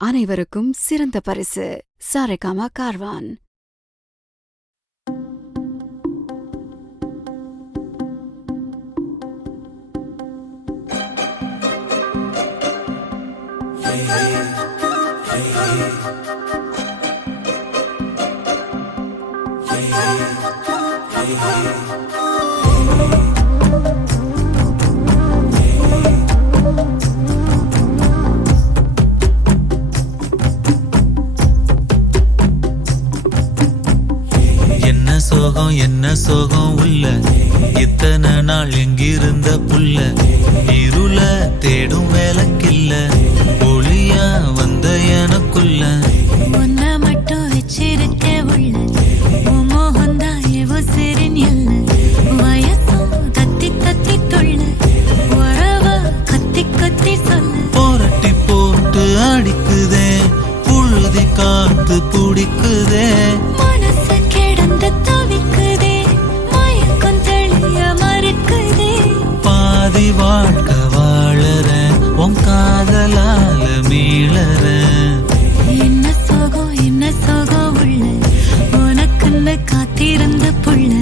அனைவருக்கும் சிறந்த பரிசு சாரேகாமா கார்வான். என்ன சோகம் உள்ள இத்தனை நாள் எங்கிருந்த புள்ள இருள தேடும் வேலைக்கில்ல ஒளியா வந்த எனக்குள்ள ஒன்ன மட்டும் வச்சிருக்க உள்ள மோகந்தா எவோ சிறின் இல்ல வயசும் தத்தி தத்தி தொள்ள உறவ கத்தி கத்தி சொல்ல போரட்டி போட்டு அடிக்குதே புழுதி காத்து பிடிக்குதே வாழ்க்கை வாழற உன் காதலால மீளற என்ன சோகம் உள்ள உனக்குன்னு காத்திருந்த புள்ள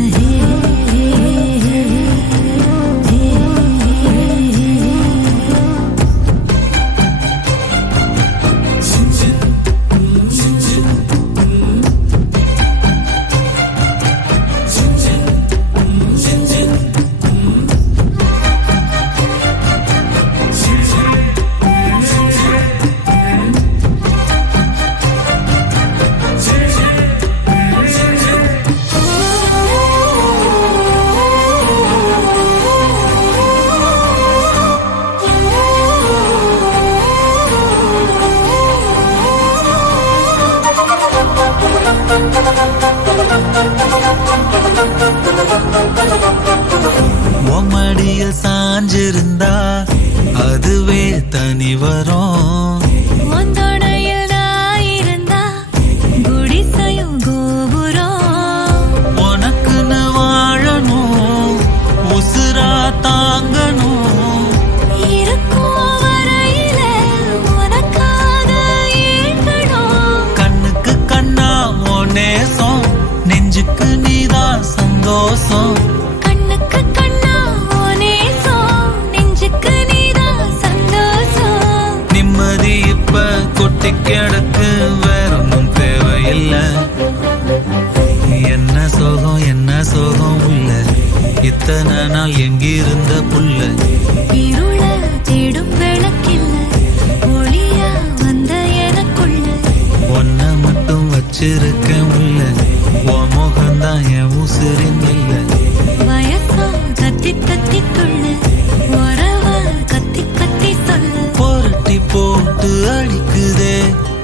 மடிய சாஞ்சிருந்தா அதுவே தனி வரும் உனக்குன்னு வாழணும் உசுரா தாங்கணும் கண்ணுக்கு கண்ணா ஓ நேசம் நெஞ்சுக்கு நீதான் சந்தோஷம் கொட்டி கிடக்கு வேற ஒன்றும் தேவையில்லை என்ன சோகம் உள்ள இத்தனை நாள் எங்கிருந்த புள்ள இருள தேடும் விளக்கில்ல ஒளியா வந்த எனக்குள்ள ஒன்ன மட்டும் வச்சிருக்க உள்ள உன் முகம்தான் என் உசிரின் இல்லை வயசா தத்தி தத்தி துள்ள உறவ கத்தி கத்தி சொல்ல புரட்டி போட்டு அடிக்குதே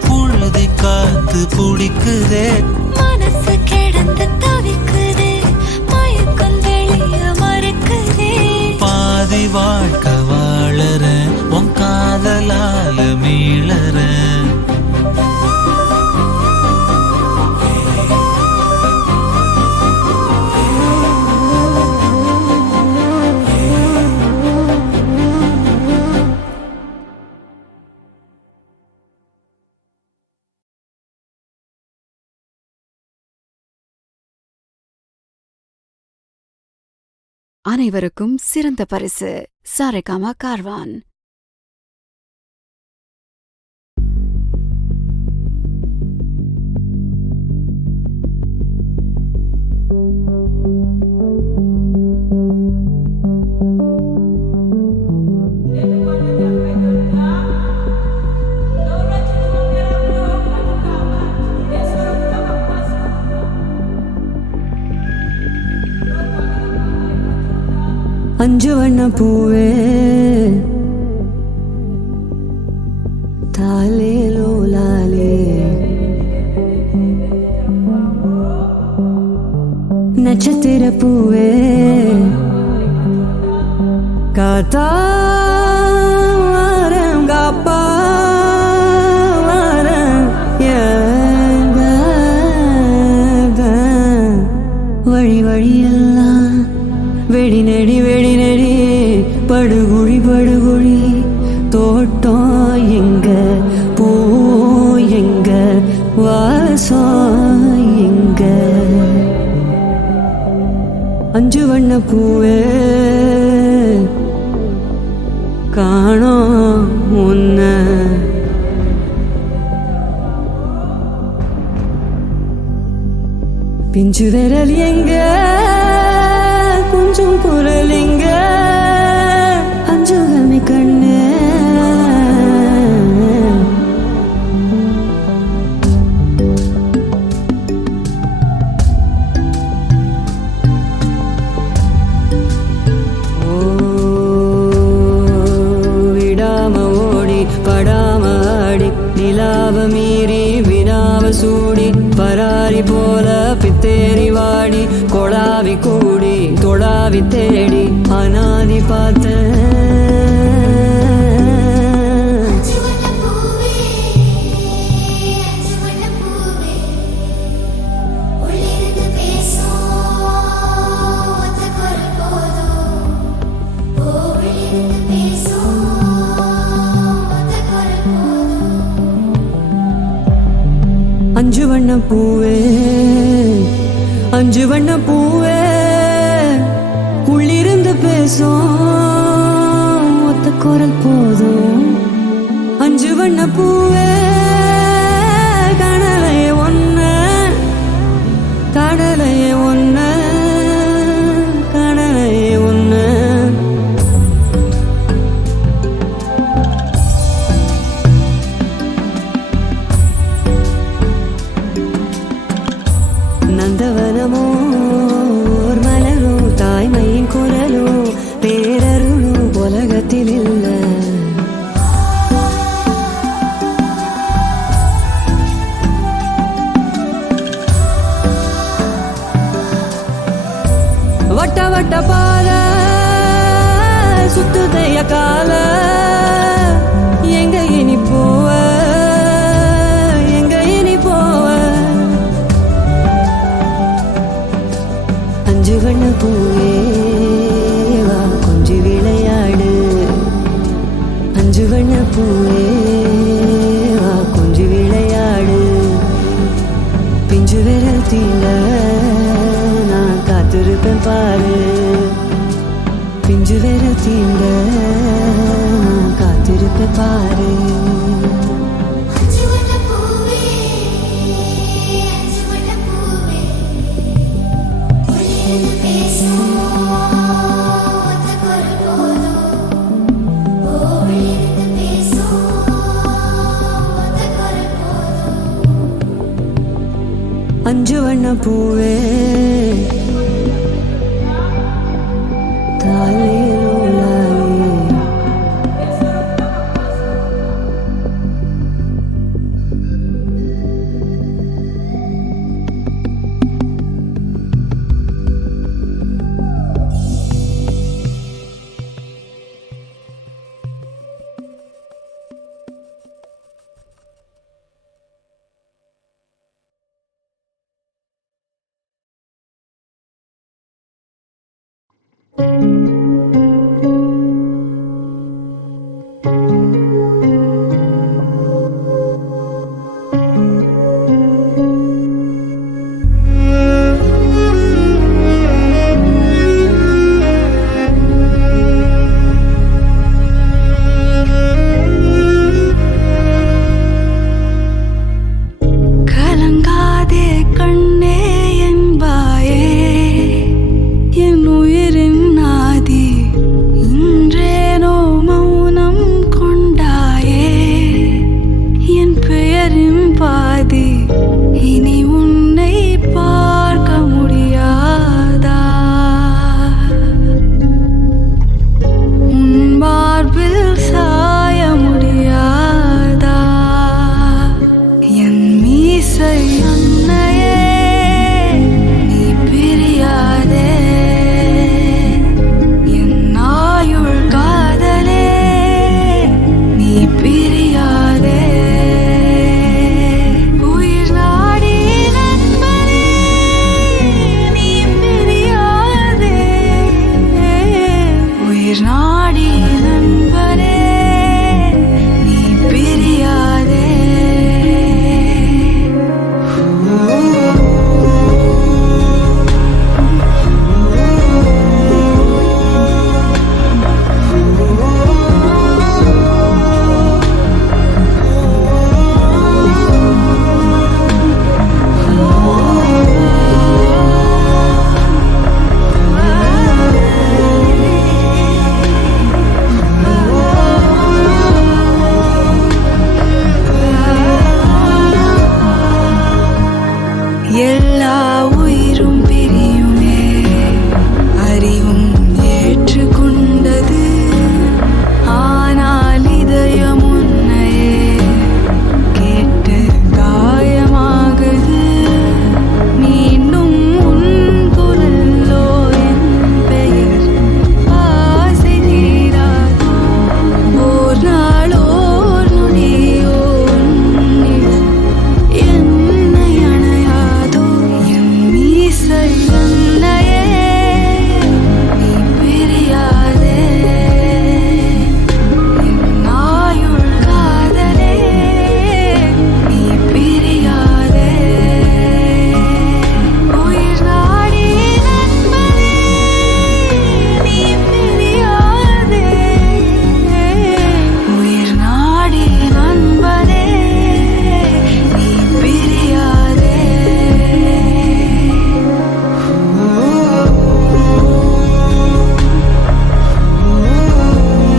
புழுதி காத்து பிடிக்குதே மனசு கிடந்து தவிக்குதே மயக்கம் தெளிய மறுக்குதே பாதி வாழ்க்கை வாழற உன் காதலால மீளற அனைவருக்கும் சிறந்த பரிசு சாரேகாமா கார்வான். அஞ்சு வண்ண பூவே தாலே லோலாலே நட்சத்திர பூவே காத்தாரம் காப்பாரம் வழி வழியெல்லாம் வெடி நெடி படுகுழி தோட்டம் எங்க பூ அஞ்சு வண்ண பூவே காணோம் உன்ன பிஞ்சு விரல் எங்க கொஞ்சம் குரல் எங்க அஞ்சுகமி கண்ணு மீறி வினாவ சூடி பராரி போல பித்தேரி வாடி கொளாவி கூடி தொடாவி தேடி அனாதி பார்த்த அஞ்சு வண்ண பூவே அஞ்சு வண்ண பூவே உள்ளிருந்து பேசும் ஒத்த குரல் போதும் அஞ்சு வண்ண பூவே கடலையே ஒன்ன கடலையே ஒன்ன கடலையே ஒன்ன நந்தவனமோ ஓர் மலரோ தாய்மையின் குரலோ பேரருளோ உலகத்தில் இல்ல வட்ட வட்ட பாத சுத்துதைய கால எங்க இனி போவ எங்க இனி போவ அஞ்சு வண்ண பூவே வா கொஞ்சி விளையாடு அஞ்சு வண்ண பூவே வா கொஞ்சி விளையாடு பிஞ்சு விரல் தீண்ட நான் காத்திருப்பேன் பாரு பிஞ்சு விரல் தீண்ட நான் காத்திருப்பேன் பாரு அஞ்சு வண்ண பூவே தாலே லோலாலே கலங்காதே கண்ணே என்பாயே என் உயிரின் நாதி இன்றேனோ மௌனம் கொண்டாயே என் பெயரின் பாதி இனி